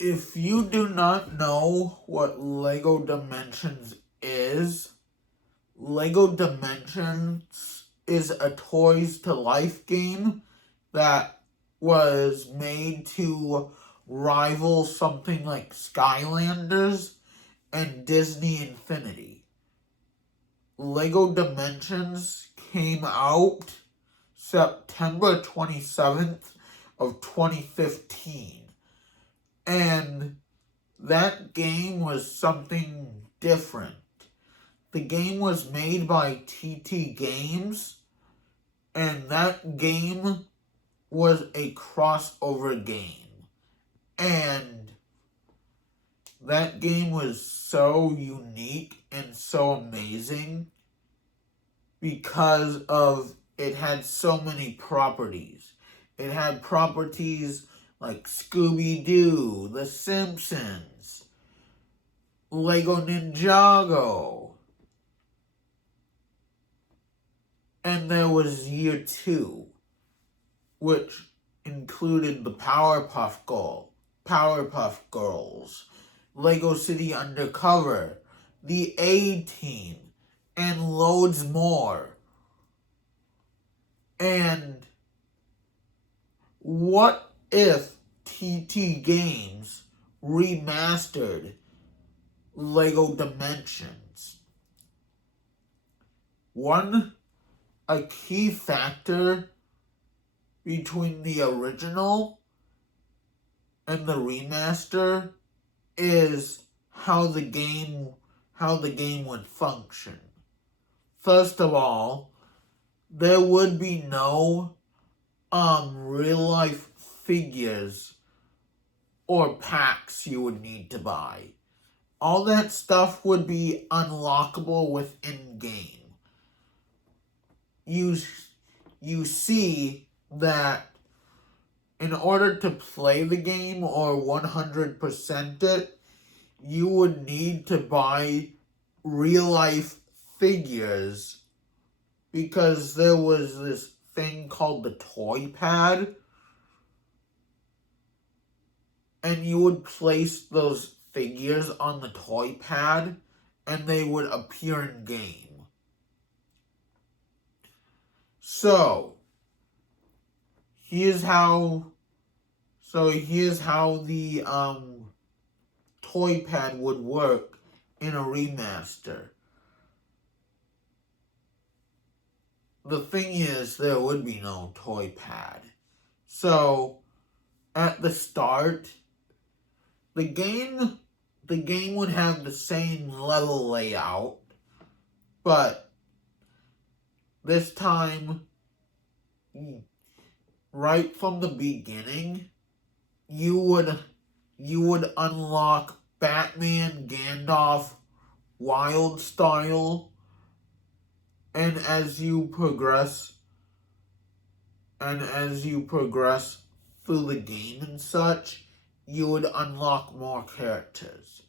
If you do not know what Lego Dimensions is, Lego Dimensions is a Toys to Life game that was made to rival something like Skylanders and Disney Infinity. Lego Dimensions came out September 27th of 2015. And that game was something different. The game was made by TT Games, and that game was a crossover game. And that game was so unique and so amazing because of it had so many properties. It had properties like Scooby-Doo, The Simpsons, Lego Ninjago, and there was Year 2, which included the Powerpuff Girls, Lego City Undercover, the A-Team, and loads more. And what if TT Games remastered Lego Dimensions? A key factor between the original and the remaster is how the game would function. First of all, there would be no real life figures or packs you would need to buy. All that stuff would be unlockable within game. You see that in order to play the game or 100% it, you would need to buy real life figures because there was this thing called the toy pad, and you would place those figures on the toy pad and they would appear in game. So here's how the toy pad would work in a remaster. The thing is, there would be no toy pad. So at the start, the game would have the same level layout, but this time, right from the beginning, you would unlock Batman Gandalf Wild Style, and as you progress through the game and such, you would unlock more characters.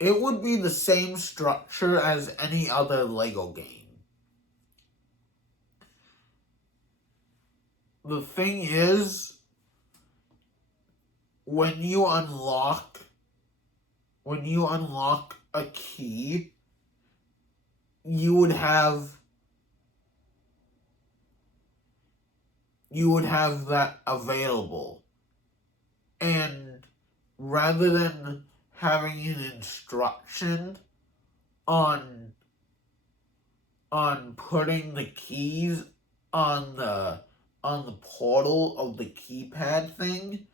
It would be the same structure as any other Lego game. The thing is, when you unlock a key, you would have that available. And rather than having an instruction on putting the keys on the portal of the keypad thing,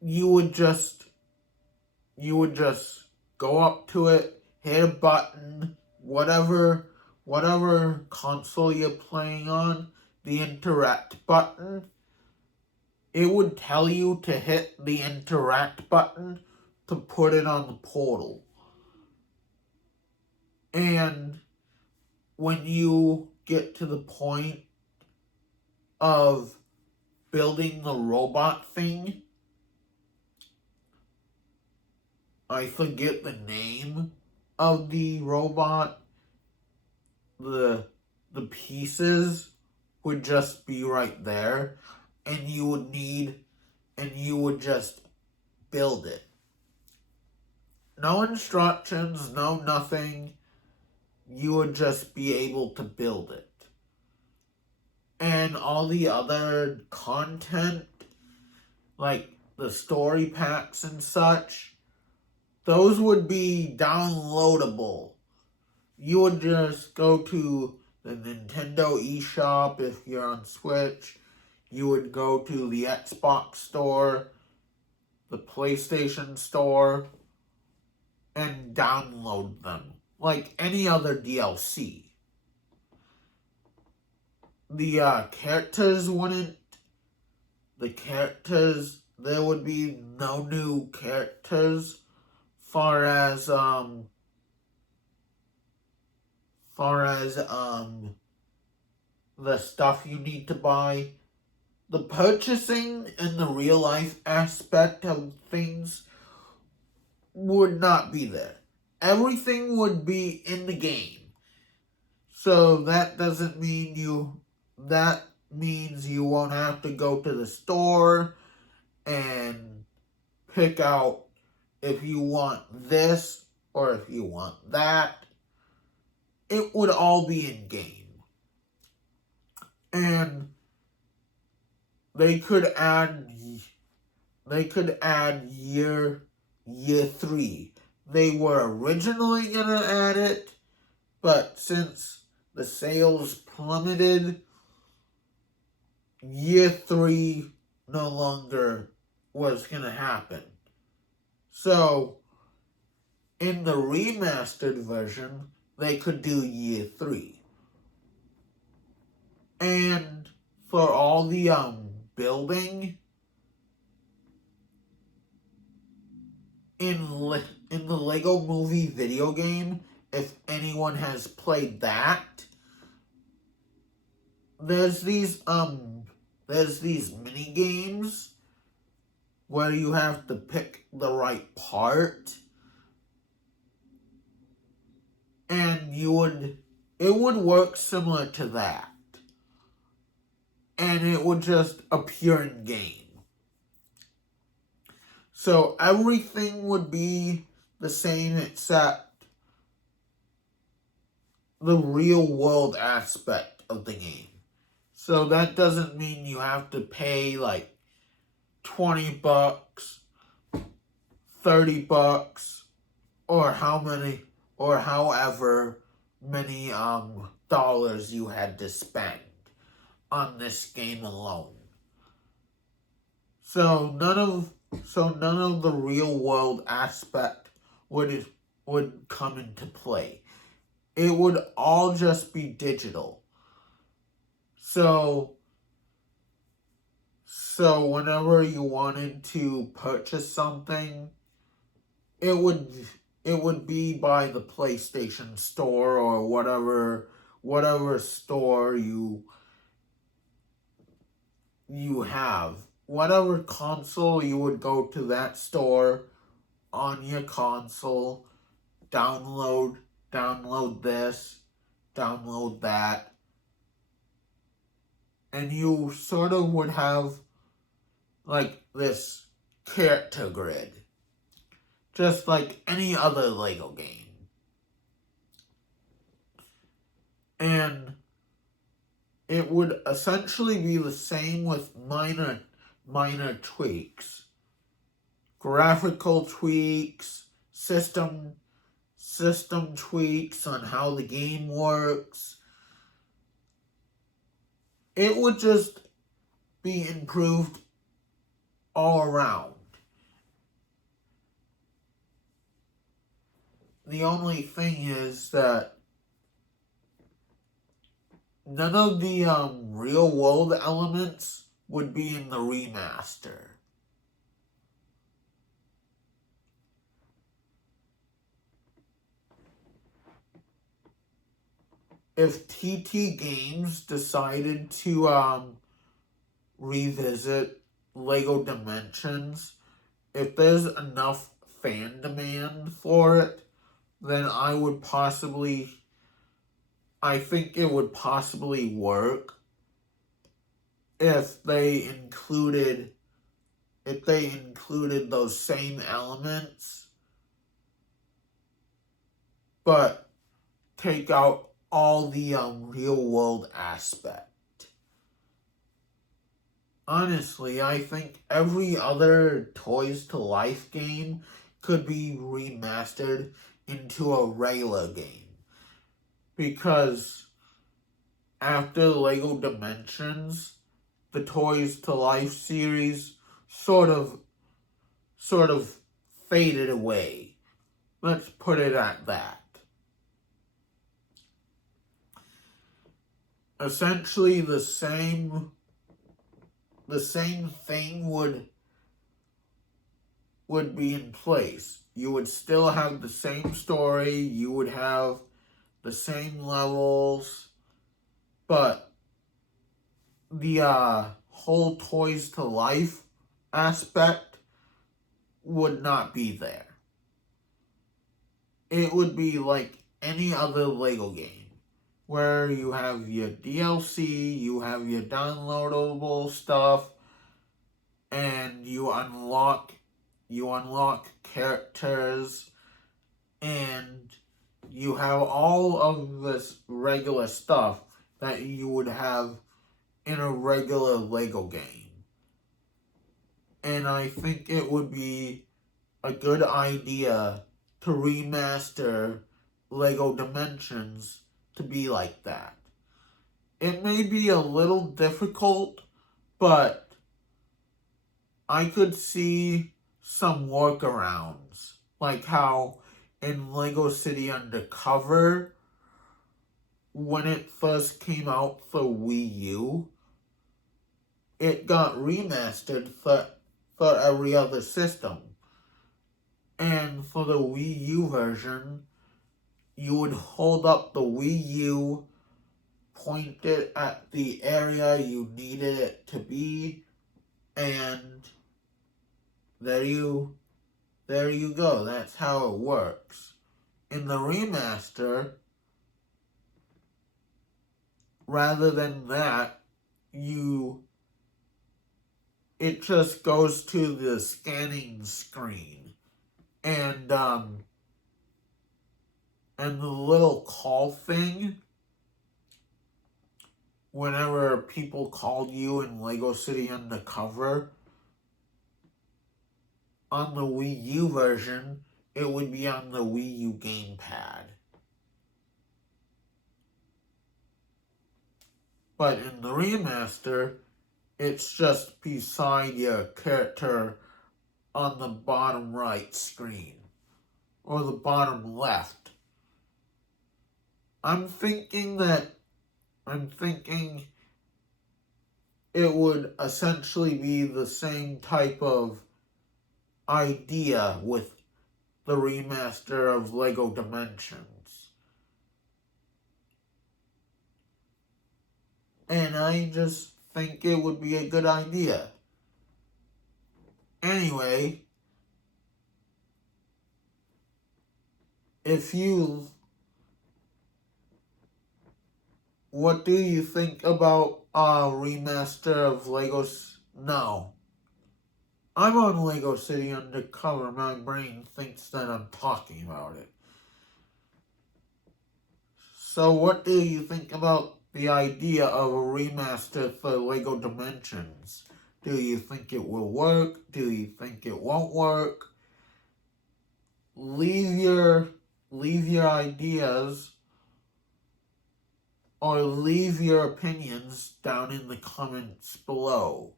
you would just go up to it, hit a button, whatever console you're playing on, the interact button, it would tell you to hit the interact button to put it on the portal. And when you get to the point of building the robot thing, I forget the name of the robot, the pieces would just be right there. and you would just build it. No instructions, no nothing. You would just be able to build it. And all the other content, like the story packs and such, those would be downloadable. You would just go to the Nintendo eShop if you're on Switch. You would go to the Xbox store, the PlayStation store, and download them like any other DLC. The characters wouldn't. There would be no new characters far as the stuff you need to buy. The purchasing and the real life aspect of things would not be there. Everything would be in the game. So that means you won't have to go to the store and pick out if you want this or if you want that. It would all be in game. And they could add year 3. They were originally gonna add it, but since the sales plummeted, year 3 no longer was gonna happen. So in the remastered version, they could do year 3. And for all the building in the Lego Movie video game, if anyone has played that, there's these mini games where you have to pick the right part, and it would work similar to that, and it would just appear in game. So everything would be the same except the real world aspect of the game. So that doesn't mean you have to pay like $20, $30, or however many dollars you had to spend on this game alone. So none of the real world aspect would come into play. It would all just be digital. So whenever you wanted to purchase something, it would be by the PlayStation Store or whatever store you have. Whatever console, you would go to that store on your console, download this, download that, and you sort of would have like this character grid, just like any other Lego game. And it would essentially be the same with minor tweaks. Graphical tweaks, system tweaks on how the game works. It would just be improved all around. The only thing is that none of the real world elements would be in the remaster. If TT Games decided to revisit Lego Dimensions, if there's enough fan demand for it, then I think it would possibly work. if they included those same elements, but take out all the real world aspect. Honestly, I think every other Toys to Life game could be remastered into a regular game. Because after Lego Dimensions, the Toys to Life series sort of faded away. Let's put it at that. Essentially the same thing would be in place. You would still have the same story, you would have the same levels, but the whole Toys to Life aspect would not be there. It would be like any other Lego game, where you have your DLC, you have your downloadable stuff, and you unlock characters, and you have all of this regular stuff that you would have in a regular Lego game. And I think it would be a good idea to remaster Lego Dimensions to be like that. It may be a little difficult, but I could see some workarounds, like how in Lego City Undercover, when it first came out for Wii U, it got remastered for every other system. And for the Wii U version, you would hold up the Wii U, point it at the area you needed it to be, and there you go. That's how it works. In the remaster, rather than that, it just goes to the scanning screen, and the little call thing, whenever people called you in Lego City Undercover, on the Wii U version, it would be on the Wii U gamepad. But in the remaster, it's just beside your character on the bottom right screen, or the bottom left. I'm thinking it would essentially be the same type of idea with the remaster of Lego Dimensions. And I just think it would be a good idea. Anyway, what do you think about a remaster of Legos? No. I'm on Lego City Undercover. My brain thinks that I'm talking about it. So what do you think about the idea of a remaster for Lego Dimensions? Do you think it will work? Do you think it won't work? Leave your ideas or leave your opinions down in the comments below.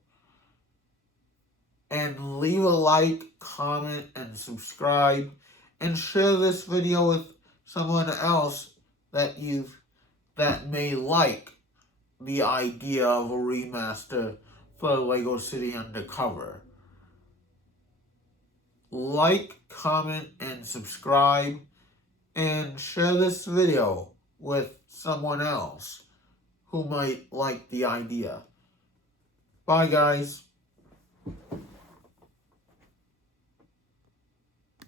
And leave a like, comment, and subscribe, and share this video with someone else that may like the idea of a remaster for Lego City Undercover. Like, comment, and subscribe, and share this video with someone else who might like the idea. Bye, guys.